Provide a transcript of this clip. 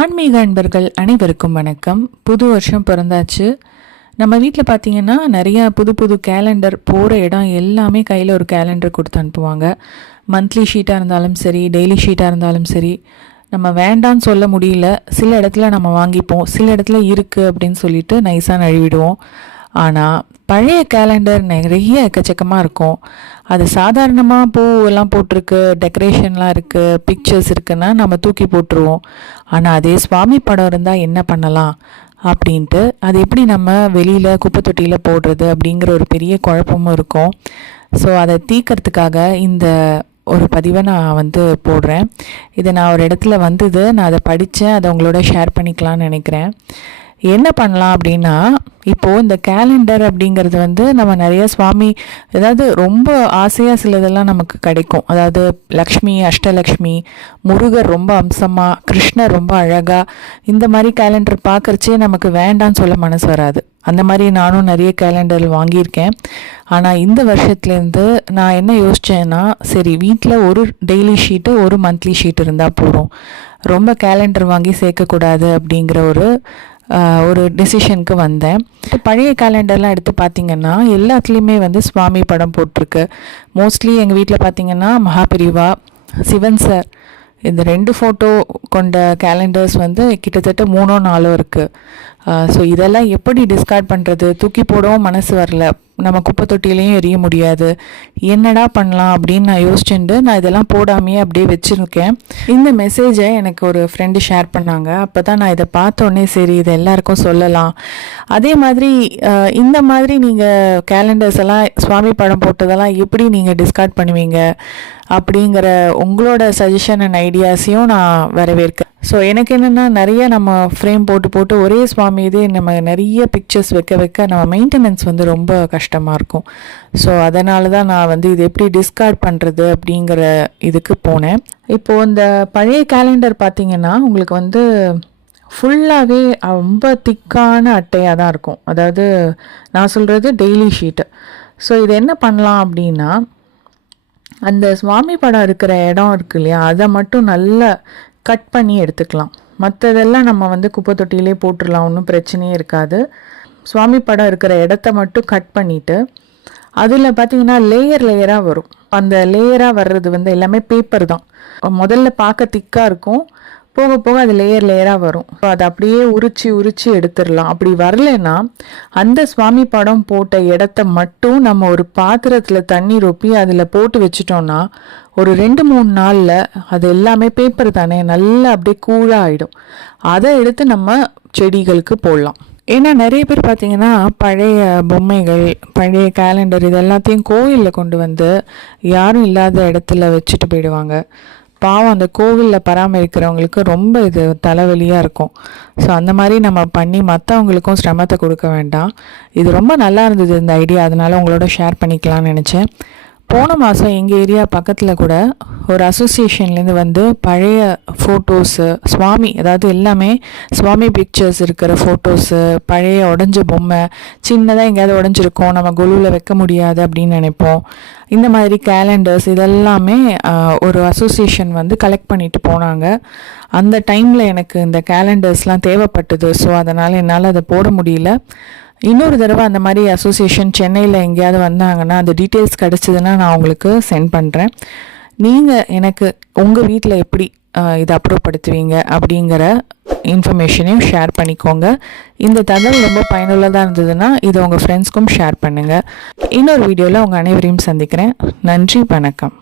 ஆன்மீக அன்பர்கள் அனைவருக்கும் வணக்கம். புது வருஷம் பிறந்தாச்சு. நம்ம வீட்டில் பார்த்திங்கன்னா நிறையா புது புது கேலண்டர், போகிற இடம் எல்லாமே கையில் ஒரு கேலண்டர் கொடுத்து அனுப்புவாங்க. மந்த்லி ஷீட்டாக இருந்தாலும் சரி, டெய்லி ஷீட்டாக இருந்தாலும் சரி, நம்ம வேண்டான்னு சொல்ல முடியல. சில இடத்துல நம்ம வாங்கிப்போம், சில இடத்துல இருக்குது அப்படின்னு சொல்லிட்டு நைஸாக நழுவிடுவோம். ஆனால் பழைய கேலண்டர் நிறைய எக்கச்சக்கமாக இருக்கும். அது சாதாரணமாக பூவெல்லாம் போட்டிருக்கு, டெக்கரேஷன்லாம் இருக்குது, பிக்சர்ஸ் இருக்குன்னா நம்ம தூக்கி போட்டுருவோம். ஆனால் அதே சுவாமி படம் இருந்தால் என்ன பண்ணலாம் அப்படின்ட்டு, அது எப்படி நம்ம வெளியில் குப்பை தொட்டியில் போடுறது அப்படிங்கிற ஒரு பெரிய குழப்பமும் இருக்கும். ஸோ அதை தீர்க்கறதுக்காக இந்த ஒரு பதிவை நான் போடுறேன். இதை நான் ஒரு இடத்துல வந்தது, நான் அதை படித்தேன், அதை உங்களோட ஷேர் பண்ணிக்கலாம்னு நினைக்கிறேன். என்ன பண்ணலாம் அப்படின்னா, இப்போது இந்த கேலண்டர் அப்படிங்கிறது நம்ம நிறைய சுவாமி, அதாவது ரொம்ப ஆசையாக சிலதெல்லாம் நமக்கு கிடைக்கும். அதாவது லக்ஷ்மி, அஷ்டலக்ஷ்மி, முருகர் ரொம்ப அம்சமாக, கிருஷ்ணர் ரொம்ப அழகாக, இந்த மாதிரி கேலண்டர் பார்க்குறச்சே நமக்கு வேண்டான்னு சொல்ல மனசு வராது. அந்த மாதிரி நானும் நிறைய கேலண்டர் வாங்கியிருக்கேன். ஆனால் இந்த வருஷத்துலேருந்து நான் என்ன யோசித்தேன்னா, சரி வீட்டில் ஒரு டெய்லி ஷீட்டு, ஒரு மந்த்லி ஷீட் இருந்தால் போதும், ரொம்ப கேலண்டர் வாங்கி சேர்க்கக்கூடாது அப்படிங்கிற ஒரு டெசிஷனுக்கு வந்தேன். பழைய கேலண்டர்லாம் எடுத்து பார்த்திங்கன்னா எல்லாத்துலேயுமே சுவாமி படம் போட்டிருக்கு. மோஸ்ட்லி எங்கள் வீட்டில் பார்த்திங்கன்னா மகாபிரிவா, சிவன் சார், இந்த 2 ஃபோட்டோ கொண்ட கேலண்டர்ஸ் கிட்டத்தட்ட 3-4 இருக்குது. ஸோ இதெல்லாம் எப்படி டிஸ்கார்ட் பண்ணுறது, தூக்கி போடவும் மனசு வரல, நம்ம குப்பை தொட்டிலையும் எரிய முடியாது, என்னடா பண்ணலாம் அப்படின்னு நான் யோசிச்சுட்டு நான் இதெல்லாம் போடாமையே அப்படியே வச்சுருக்கேன். இந்த மெசேஜை எனக்கு ஒரு ஃப்ரெண்டு ஷேர் பண்ணாங்க. அப்போ தான் நான் இதை பார்த்தோன்னே சரி இதை எல்லாருக்கும் சொல்லலாம். அதே மாதிரி இந்த மாதிரி நீங்கள் கேலண்டர்ஸ் எல்லாம் சுவாமி படம் போட்டதெல்லாம் எப்படி நீங்கள் டிஸ்கார்ட் பண்ணுவீங்க அப்படிங்கிற உங்களோட சஜஷன் அண்ட் ஐடியாஸையும் நான் வரவேற்கிறேன். ஸோ எனக்கு என்னென்னா, நிறைய நம்ம ஃப்ரேம் போட்டு ஒரே சுவாமி இது நம்ம நிறைய பிக்சர்ஸ் வைக்க நம்ம மெயின்டெனன்ஸ் ரொம்ப கஷ்டமாக இருக்கும். ஸோ அதனால தான் நான் இது எப்படி டிஸ்கார்ட் பண்ணுறது அப்படிங்கிற இதுக்கு போனேன். இப்போது இந்த பழைய கேலண்டர் பார்த்திங்கன்னா உங்களுக்கு ஃபுல்லாகவே ரொம்ப திக்கான அட்டையாக தான் இருக்கும். அதாவது நான் சொல்கிறது டெய்லி ஷீட்டு. ஸோ இது என்ன பண்ணலாம் அப்படின்னா, அந்த சுவாமி படம் இருக்கிற இடம் இருக்கு இல்லையா, அதை மட்டும் நல்லா கட் பண்ணி எடுத்துக்கலாம். மற்றதெல்லாம் நம்ம குப்பை தொட்டியிலே போட்டுடலாம், ஒன்றும் பிரச்சனையே இருக்காது. சுவாமி படம் இருக்கிற இடத்த மட்டும் கட் பண்ணிவிட்டு அதில் பார்த்திங்கன்னா லேயராக வரும். அந்த லேயராக வர்றது எல்லாமே பேப்பர் தான். முதல்ல பார்க்க திக்காக இருக்கும், போக போக அது லேயராக வரும். ஸோ அதை அப்படியே உரிச்சு எடுத்துடலாம். அப்படி வரலைன்னா அந்த சுவாமி படம் போட்ட இடத்த மட்டும் நம்ம ஒரு பாத்திரத்தில் தண்ணி ரொப்பி அதில் போட்டு வச்சிட்டோம்னா ஒரு 2-3 நாளில் அது எல்லாமே பேப்பர் தானே, நல்லா அப்படியே கூலாக ஆகிடும். அதை எடுத்து நம்ம செடிகளுக்கு போடலாம். ஏன்னா நிறைய பேர் பார்த்திங்கன்னா பழைய பொம்மைகள், பழைய கேலண்டர் இது எல்லாத்தையும் கோயிலில் கொண்டு யாரும் இல்லாத இடத்துல வச்சுட்டு போயிடுவாங்க. பாவம் அந்த கோவிலில் பராமரிக்கிறவங்களுக்கு ரொம்ப இது தலைவலியாக இருக்கும். ஸோ அந்த மாதிரி நம்ம பண்ணி மற்றவங்களுக்கும் சிரமத்தை கொடுக்க வேண்டாம். இது ரொம்ப நல்லா இருந்தது இந்த ஐடியா, அதனால் உங்களோட ஷேர் பண்ணிக்கலாம்னு நினச்சேன். போன மாதம் எங்கள் ஏரியா பக்கத்தில் கூட ஒரு அசோசியேஷன்லேருந்து பழைய ஃபோட்டோஸு, சுவாமி அதாவது எல்லாமே சுவாமி பிக்சர்ஸ் இருக்கிற ஃபோட்டோஸு, பழைய உடஞ்ச பொம்மை, சின்னதாக எங்கேயாவது உடஞ்சிருக்கோம், நம்ம கொலுவில் வைக்க முடியாது அப்படின்னு நினைப்போம், இந்த மாதிரி கேலண்டர்ஸ் இதெல்லாமே ஒரு அசோசியேஷன் கலெக்ட் பண்ணிட்டு போனாங்க. அந்த டைமில் எனக்கு இந்த கேலண்டர்ஸ்லாம் தேவைப்பட்டது. ஸோ அதனால் என்னால் அதை போட முடியல. இன்னொரு தடவை அந்த மாதிரி அசோசியேஷன் சென்னையில் எங்கேயாவது வந்தாங்கன்னா அந்த டீட்டெயில்ஸ் கிடச்சிதுன்னா நான் உங்களுக்கு சென்ட் பண்ணுறேன். நீங்கள் எனக்கு உங்கள் வீட்டில் எப்படி இதை அப்புறப்படுத்துவீங்க அப்படிங்கிற இன்ஃபர்மேஷனையும் ஷேர் பண்ணிக்கோங்க. இந்த தகவல் ரொம்ப பயனுள்ளதாக இருந்ததுன்னா இதை உங்கள் ஃப்ரெண்ட்ஸ்க்கும் ஷேர் பண்ணுங்கள். இன்னொரு வீடியோவில் உங்கள் அனைவரையும் சந்திக்கிறேன். நன்றி, வணக்கம்.